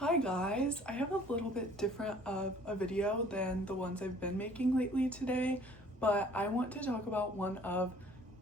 Hi guys, I have a little bit different of a video than the ones I've been making lately today, but I want to talk about one of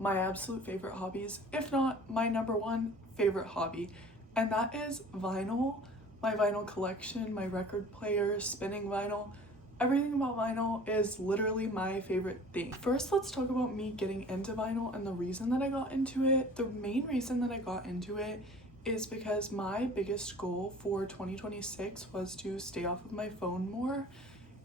my absolute favorite hobbies, if not my number one favorite hobby, and that is vinyl. My vinyl collection, my record player, spinning vinyl, everything about vinyl is literally my favorite thing. First, let's talk about me getting into vinyl and the reason that I got into it. The main reason that I got into it is because my biggest goal for 2026 was to stay off of my phone more,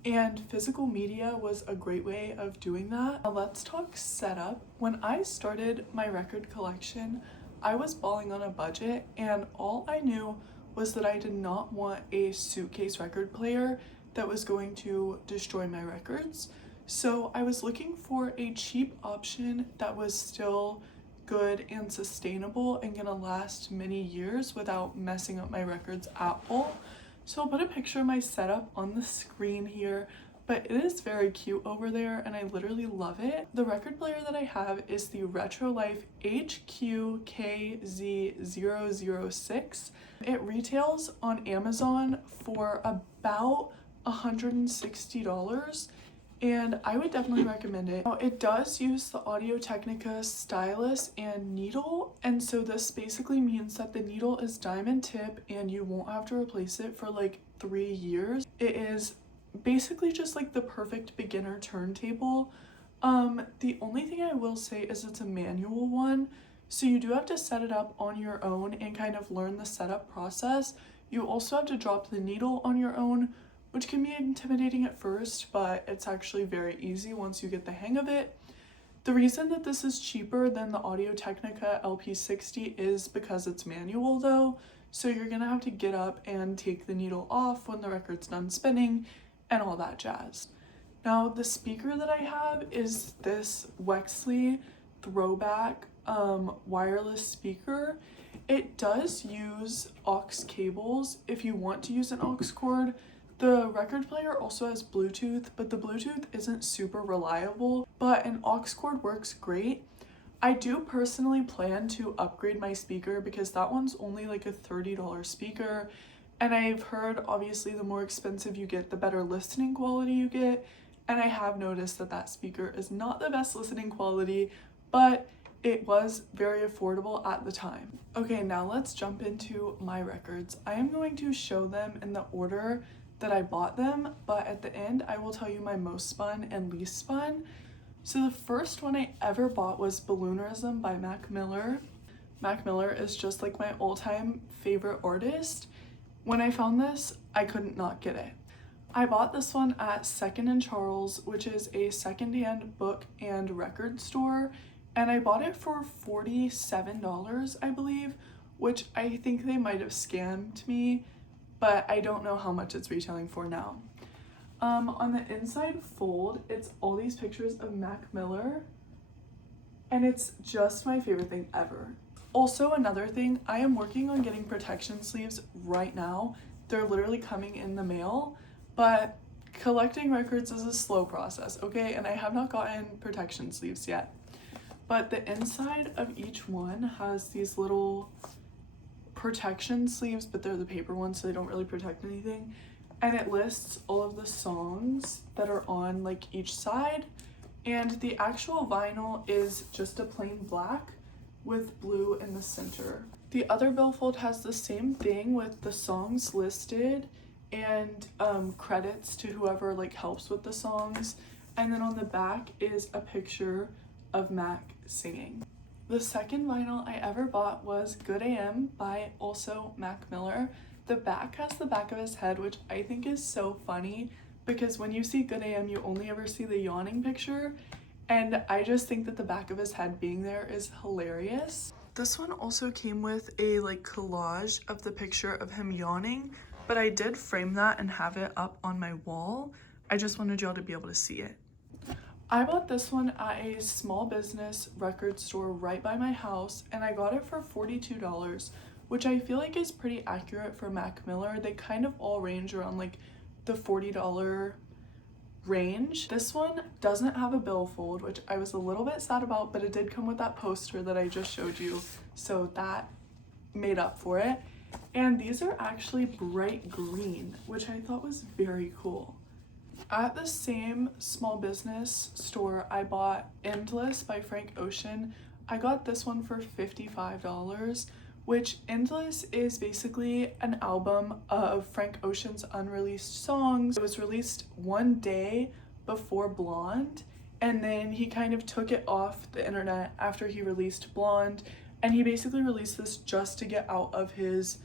and physical media was a great way of doing that. Now let's talk setup. When I started my record collection, I was balling on a budget, and all I knew was that I did not want a suitcase record player that was going to destroy my records. So I was looking for a cheap option that was still good and sustainable and gonna last many years without messing up my records at all. So I'll put a picture of my setup on the screen here, but it is very cute over there and I literally love it. The record player that I have is the Retrolife HQKZ006. It retails on Amazon for about $160, and I would definitely recommend it. Now, it does use the Audio-Technica stylus and needle, and so this basically means that the needle is diamond tip and you won't have to replace it for like 3 years. It is basically just like the perfect beginner turntable. The only thing I will say is it's a manual one, so you do have to set it up on your own and kind of learn the setup process. You also have to drop the needle on your own, which can be intimidating at first, but it's actually very easy once you get the hang of it. The reason that this is cheaper than the Audio-Technica LP60 is because it's manual though, so you're gonna have to get up and take the needle off when the record's done spinning and all that jazz. Now, the speaker that I have is this Wexley Throwback wireless speaker. It does use aux cables if you want to use an aux cord. The record player also has Bluetooth, but the Bluetooth isn't super reliable, but an aux cord works great. I do personally plan to upgrade my speaker because that one's only like a $30 speaker, and I've heard obviously the more expensive you get, the better listening quality you get, and I have noticed that that speaker is not the best listening quality, but it was very affordable at the time. Okay, now let's jump into my records. I am going to show them in the order that I bought them, but at the end I will tell you my most spun and least spun. So the first one I ever bought was Balloonerism by Mac Miller. Mac Miller is just like my all-time favorite artist. When I found this, I couldn't not get it. I bought this one at Second and Charles, which is a secondhand book and record store, and I bought it for $47, I believe, which I think they might have scammed me, but I don't know how much it's retailing for now. On the inside fold, it's all these pictures of Mac Miller, and it's just my favorite thing ever. Also, another thing, I am working on getting protection sleeves right now. They're literally coming in the mail, but collecting records is a slow process, okay? And I have not gotten protection sleeves yet. But the inside of each one has these little protection sleeves, but they're the paper ones, so they don't really protect anything, and it lists all of the songs that are on like each side, and the actual vinyl is just a plain black with blue in the center. The other billfold has the same thing with the songs listed and credits to whoever like helps with the songs, and then on the back is a picture of Mac singing. The second vinyl I ever bought was Good AM by also Mac Miller. The back has the back of his head, which I think is so funny because when you see Good AM, you only ever see the yawning picture, and I just think that the back of his head being there is hilarious. This one also came with a like collage of the picture of him yawning, but I did frame that and have it up on my wall. I just wanted y'all to be able to see it. I bought this one at a small business record store right by my house, and I got it for $42, which I feel like is pretty accurate for Mac Miller. They kind of all range around like the $40 range. This one doesn't have a billfold, which I was a little bit sad about, but it did come with that poster that I just showed you, so that made up for it. And these are actually bright green, which I thought was very cool. At the same small business store, I bought Endless by Frank Ocean. I got this one for $55, which Endless is basically an album of Frank Ocean's unreleased songs. It was released one day before Blonde, and then he kind of took it off the internet after he released Blonde, and he basically released this just to get out of his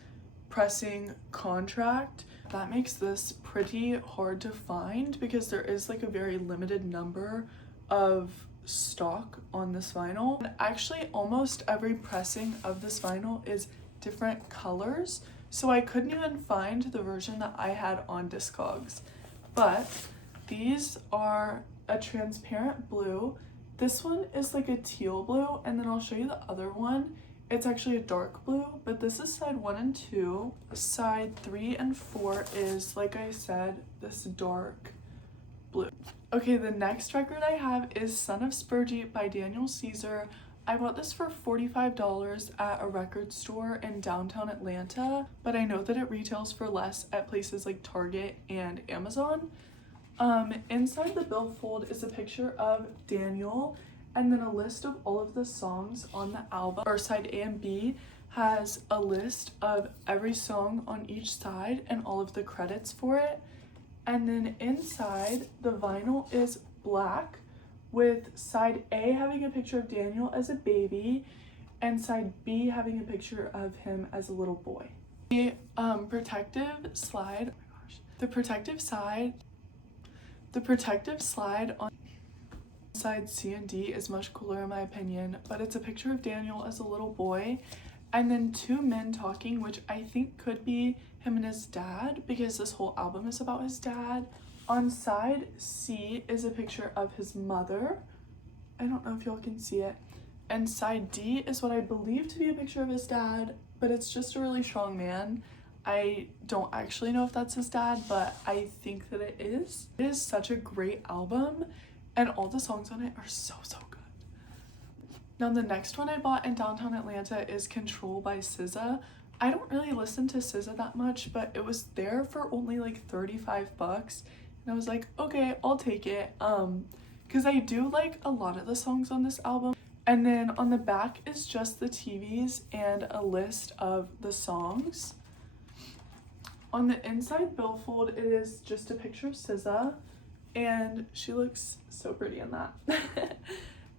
pressing contract. That makes this pretty hard to find because there is like a very limited number of stock on this vinyl. And actually almost every pressing of this vinyl is different colors, so I couldn't even find the version that I had on Discogs. But these are a transparent blue. This one is like a teal blue, and then I'll show you the other one. It's actually a dark blue, but this is side 1 and 2. Side 3 and 4 is, like I said, this dark blue. Okay, the next record I have is Son of Spurgey by Daniel Caesar. I bought this for $45 at a record store in downtown Atlanta, but I know that it retails for less at places like Target and Amazon. Inside the billfold is a picture of Daniel, and then a list of all of the songs on the album. Or side A and B has a list of every song on each side and all of the credits for it. And then inside, the vinyl is black, with side A having a picture of Daniel as a baby and side B having a picture of him as a little boy. The protective slide on side C and D is much cooler in my opinion, but it's a picture of Daniel as a little boy and then two men talking, which I think could be him and his dad because this whole album is about his dad. On side C is a picture of his mother. I don't know if y'all can see it. And side D is what I believe to be a picture of his dad, but it's just a really strong man. I don't actually know if that's his dad, but I think that it is. It is such a great album, and all the songs on it are so good. Now the next one I bought in downtown Atlanta is Control by SZA. I don't really listen to SZA that much, but it was there for only like 35 bucks, and I was like, okay, I'll take it, because I do like a lot of the songs on this album. And then on the back is just the TVs and a list of the songs. On the inside billfold, it is just a picture of SZA, and she looks so pretty in that.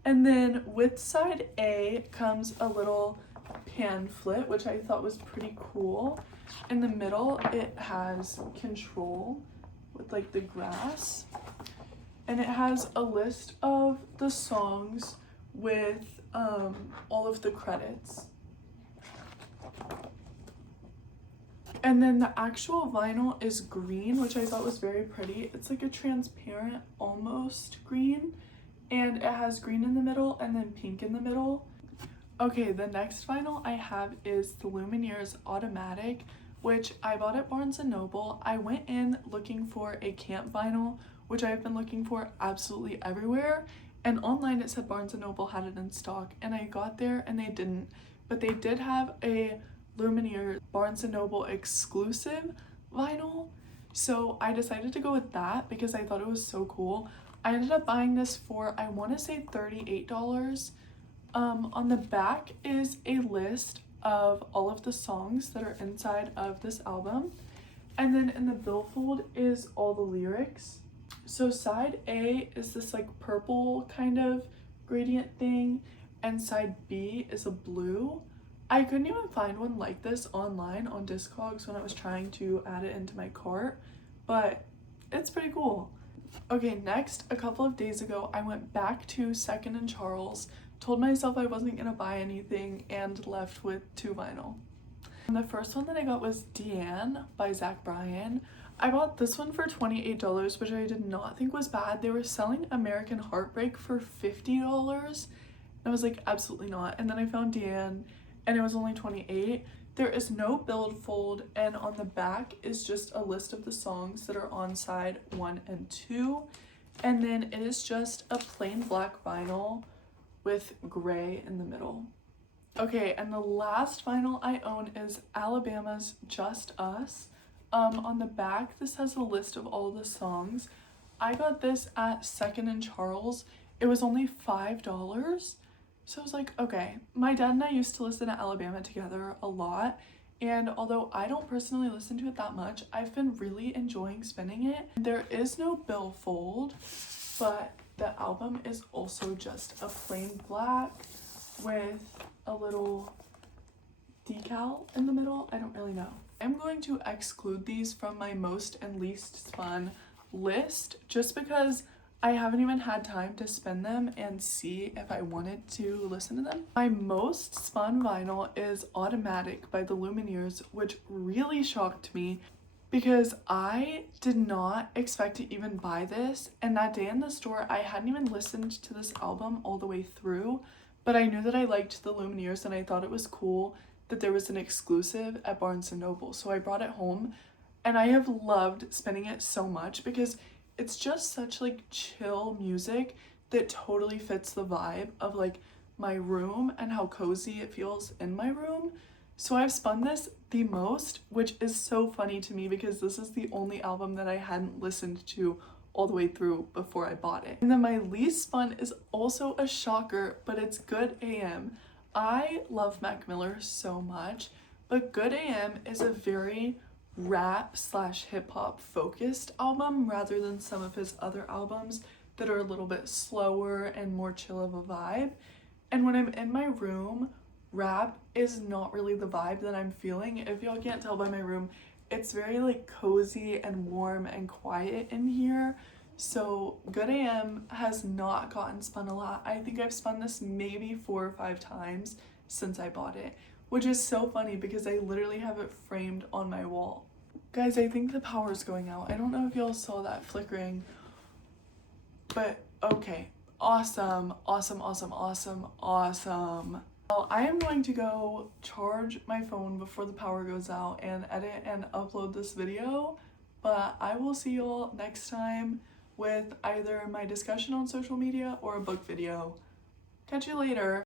And then with side A comes a little pamphlet, which I thought was pretty cool. In the middle, it has Control with like the grass, and it has a list of the songs with all of the credits. And then the actual vinyl is green, which I thought was very pretty. It's like a transparent, almost green, and it has green in the middle and then pink in the middle. Okay, the next vinyl I have is the Lumineers Automatic, which I bought at Barnes & Noble. I went in looking for a camp vinyl, which I've been looking for absolutely everywhere, and online it said Barnes & Noble had it in stock, and I got there and they didn't, but they did have a Lumineers Barnes & Noble exclusive vinyl, so I decided to go with that because I thought it was so cool. I ended up buying this for, I want to say $38. On the back is a list of all of the songs that are inside of this album, and then in the billfold is all the lyrics. So side A is this like purple kind of gradient thing, and side B is a blue. I couldn't even find one like this online on Discogs when I was trying to add it into my cart, but it's pretty cool. Okay, next, a couple of days ago, I went back to 2nd and Charles, told myself I wasn't gonna buy anything, and left with 2 vinyl. And the first one that I got was Deanne by Zach Bryan. I bought this one for $28, which I did not think was bad. They were selling American Heartbreak for $50, and I was like, absolutely not. And then I found Deanne, and it was only $28. There is no billfold, and on the back is just a list of the songs that are on side 1 and 2. And then it is just a plain black vinyl with gray in the middle. Okay, and the last vinyl I own is Alabama's Just Us. On the back, this has a list of all the songs. I got this at Second and Charles. It was only $5. So I was like, okay. My dad and I used to listen to Alabama together a lot. And although I don't personally listen to it that much, I've been really enjoying spinning it. There is no billfold, but the album is also just a plain black with a little decal in the middle. I don't really know. I'm going to exclude these from my most and least spun list just because I haven't even had time to spin them and see if I wanted to listen to them. My most spun vinyl is Automatic by the Lumineers, which really shocked me because I did not expect to even buy this, and that day in the store I hadn't even listened to this album all the way through, but I knew that I liked the Lumineers and I thought it was cool that there was an exclusive at Barnes & Noble. So I brought it home and I have loved spinning it so much because it's just such like chill music that totally fits the vibe of like my room and how cozy it feels in my room. So I've spun this the most, which is so funny to me because this is the only album that I hadn't listened to all the way through before I bought it. And then my least spun is also a shocker, but it's Good AM. I love Mac Miller so much, but Good AM is a very rap slash hip hop focused album rather than some of his other albums that are a little bit slower and more chill of a vibe. And when I'm in my room, rap is not really the vibe that I'm feeling. If y'all can't tell by my room, it's very like cozy and warm and quiet in here. So Good AM has not gotten spun a lot. I think I've spun this maybe 4 or 5 times since I bought it, which is so funny because I literally have it framed on my wall. Guys, I think the power's going out. I don't know if y'all saw that flickering, but okay. Awesome, awesome, awesome, awesome, awesome. Well, I am going to go charge my phone before the power goes out and edit and upload this video, but I will see y'all next time with either my discussion on social media or a book video. Catch you later.